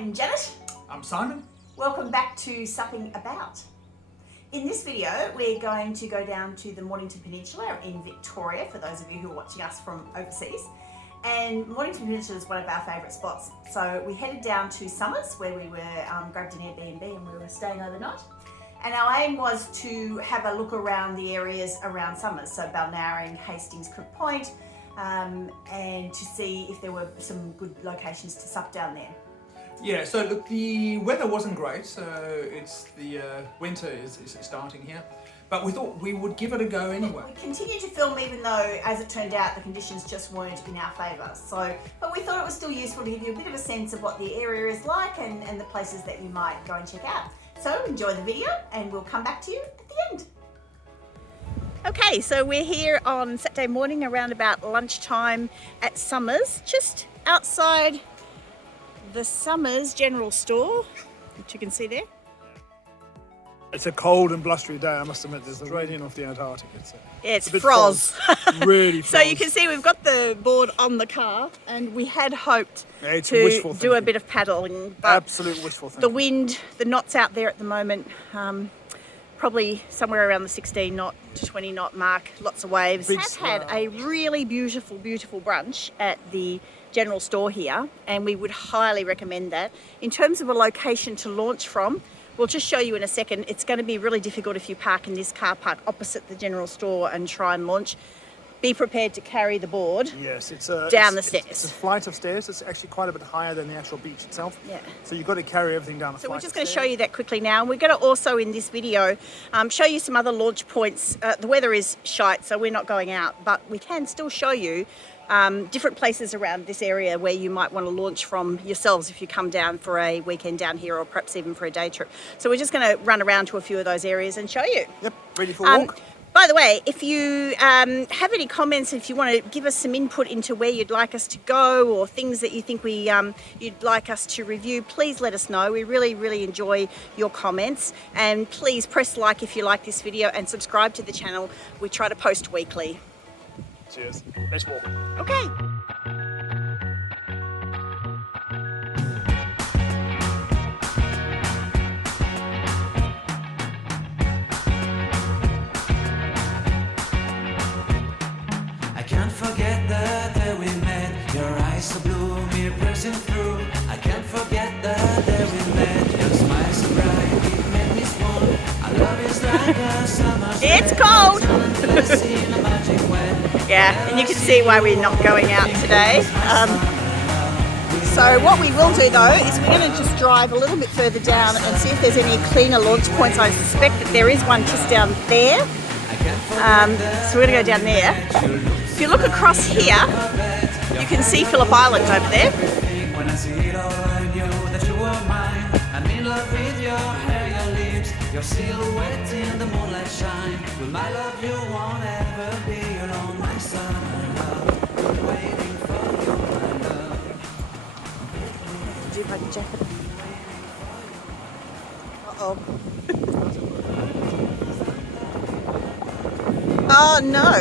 I'm Janet. I'm Simon. Welcome back to Supping About. In this video, we're going to go down to the Mornington Peninsula in Victoria, for those of you who are watching us from overseas. And Mornington Peninsula is one of our favourite spots. So we headed down to Somers, where we were grabbed an Airbnb and we were staying overnight. And our aim was to have a look around the areas around Somers, so Balnarring, Hastings, Crook Point, and to see if there were some good locations to sup down there. Yeah, so look, the weather wasn't great, so it's the winter is starting here. But we thought we would give it a go anyway. We continued to film even though, as it turned out, the conditions just weren't in our favour. But we thought it was still useful to give you a bit of a sense of what the area is like and the places that you might go and check out. So enjoy the video and we'll come back to you at the end. Okay, so we're here on Saturday morning around about lunchtime at Somers, just outside the Somers General Store, which you can see there. It's a cold and blustery day, I must admit. There's a rain in off the Antarctic. It's froz. Really froz. So you can see we've got the board on the car and we had hoped to do a bit of paddling. But absolute wishful thinking. The wind, the knots out there at the moment, probably somewhere around the 16 knot to 20 knot mark, lots of waves. We've had a really beautiful brunch at the general store here and we would highly recommend that. In terms of a location to launch from, we'll just show you in a second. It's going to be really difficult if you park in this car park opposite the general store and try and launch. Be prepared to carry the board. Yes, down the stairs. It's a flight of stairs. It's actually quite a bit higher than the actual beach itself. Yeah. So you've got to carry everything down the flight. So we're just going to show you that quickly now. And we're going to also in this video show you some other launch points. The weather is shite, so we're not going out, but we can still show you different places around this area where you might want to launch from yourselves if you come down for a weekend down here or perhaps even for a day trip. So we're just going to run around to a few of those areas and show you. Yep, ready for a walk. By the way, if you have any comments, if you want to give us some input into where you'd like us to go or things that you think you'd like us to review, please let us know. We really enjoy your comments. And please press like if you like this video and subscribe to the channel. We try to post weekly. Cheers. Let's walk. Okay. I can't forget the day we met. Your eyes so blue, me piercing through. I can't forget the day we met. Your smile so bright, it made me swoon. Our love is like a summer's It's cold. Yeah, and you can see why we're not going out today. So what we will do though is we're going to just drive a little bit further down and see if there's any cleaner launch points. I suspect that there is one just down there. So we're going to go down there. If you look across here, you can see Phillip Island over there. When I see it all, I knew that you were mine. I'm in love with your hair, your lips, your silhouette in the moonlight shine. With my love, you won't ever be alone, my summer love. I'm waiting for you, my love. Do you like the jacket? Uh-oh. Oh no.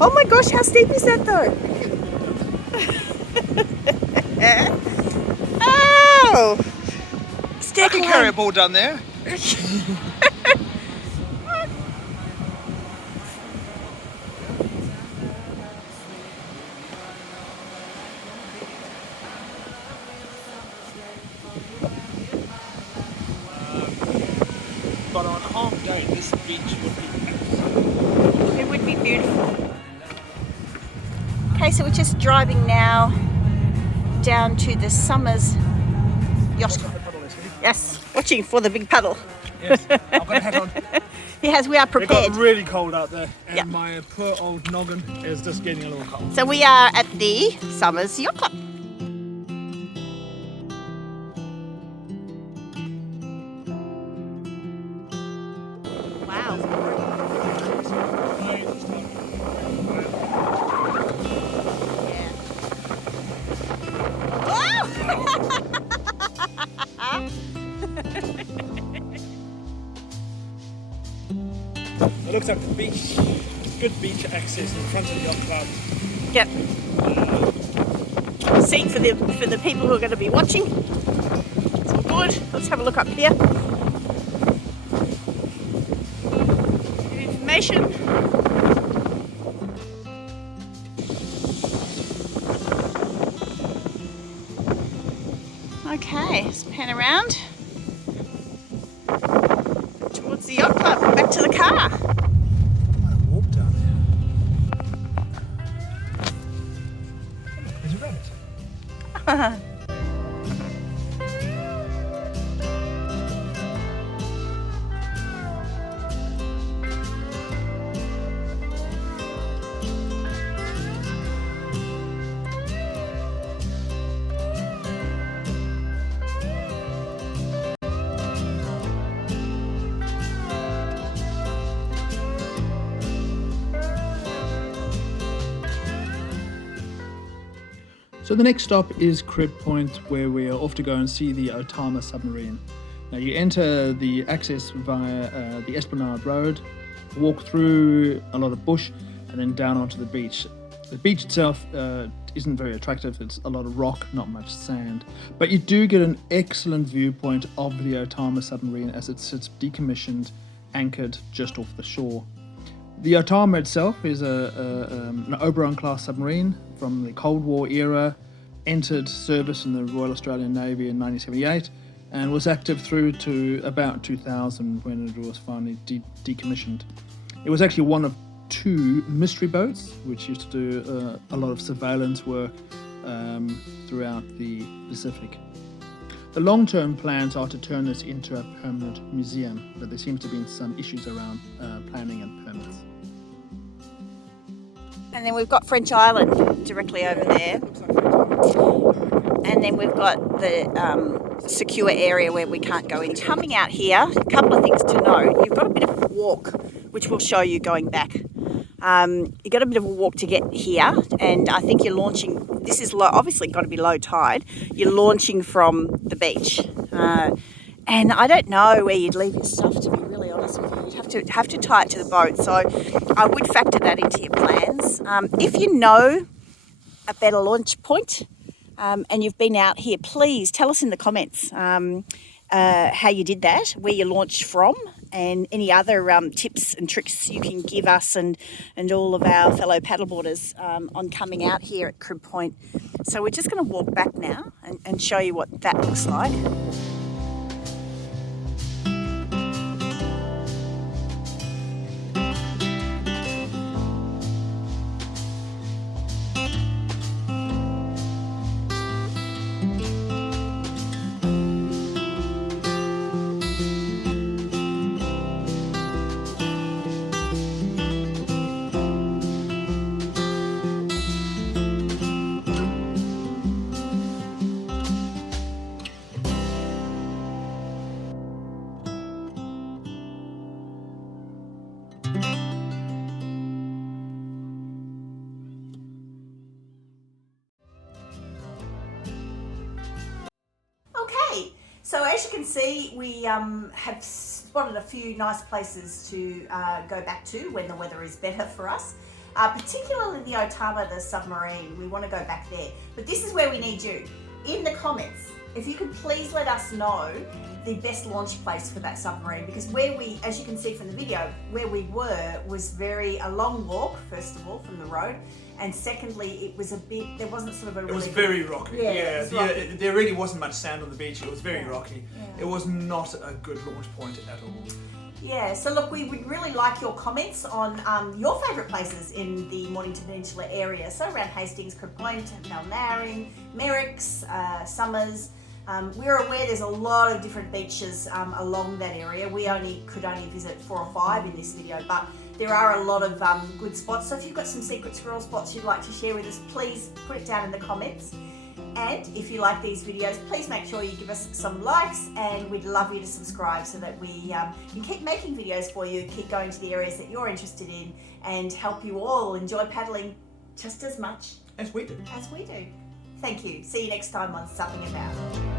Oh my gosh, how steep is that though? Oh! I can carry a board down there. But on a calm day, this beach would be excellent. It would be beautiful. Okay, so we're just driving now down to the Somers Yacht Club. Yes, watching for the big puddle. Yes, I've got a hat on. Yes, we are It prepared. got really cold out there, and Yeah. my poor old noggin is just getting a little cold. So we are at the Somers Yacht Club. Wow. It looks like the beach, good beach access in front of the yacht club. Yep. seat for the people who are going to be watching. It's all good. Let's have a look up here. Information. Okay, let's pan around towards the yacht club. Back to the car. I might have walked down there. There's a rabbit. So the next stop is Crib Point, where we are off to go and see the Otama Submarine. Now you enter the access via the Esplanade Road, walk through a lot of bush, and then down onto the beach. The beach itself isn't very attractive. It's a lot of rock, not much sand. But you do get an excellent viewpoint of the Otama Submarine as it sits decommissioned, anchored just off the shore. The Otama itself is an Oberon class submarine from the Cold War era, entered service in the Royal Australian Navy in 1978 and was active through to about 2000 when it was finally decommissioned. It was actually one of two mystery boats which used to do a lot of surveillance work throughout the Pacific. The long-term plans are to turn this into a permanent museum, but there seems to be some issues around planning and permits. And then we've got French Island directly over there. And then we've got the secure area where we can't go in. Coming out here, a couple of things to note. You've got a bit of a walk, which we'll show you going back. You've got a bit of a walk to get here, and I think you're launching, this is obviously got to be low tide, you're launching from the beach. And I don't know where you'd leave your stuff, to be really honest with you. You'd have to tie it to the boat, so I would factor that into your plans. If you know a better launch point and you've been out here, please tell us in the comments how you did that, where you launched from, and any other tips and tricks you can give us and all of our fellow paddleboarders on coming out here at Crib Point. So we're just going to walk back now and show you what that looks like. Okay, so as you can see, we have spotted a few nice places to go back to when the weather is better for us. Particularly the Otama, the submarine, we want to go back there. But this is where we need you. In the comments, if you could please let us know the best launch place for that submarine, because where we, as you can see from the video, where we were was a long walk, first of all, from the road. And secondly, it was a bit, there wasn't sort of a really... It was very rocky. Yeah, rocky. There really wasn't much sand on the beach. It was very rocky. Yeah. It was not a good launch point at all. Yeah, so look, we would really like your comments on your favourite places in the Mornington Peninsula area. So around Hastings, Crib Point, Balnarring, Merricks, Somers. We're aware there's a lot of different beaches along that area. We could only visit 4 or 5 in this video, but there are a lot of good spots. So if you've got some secret squirrel spots you'd like to share with us, please put it down in the comments. And if you like these videos, please make sure you give us some likes, and we'd love you to subscribe so that we can keep making videos for you, keep going to the areas that you're interested in, and help you all enjoy paddling just as much As we do. as we do. Thank you. See you next time on Supping About.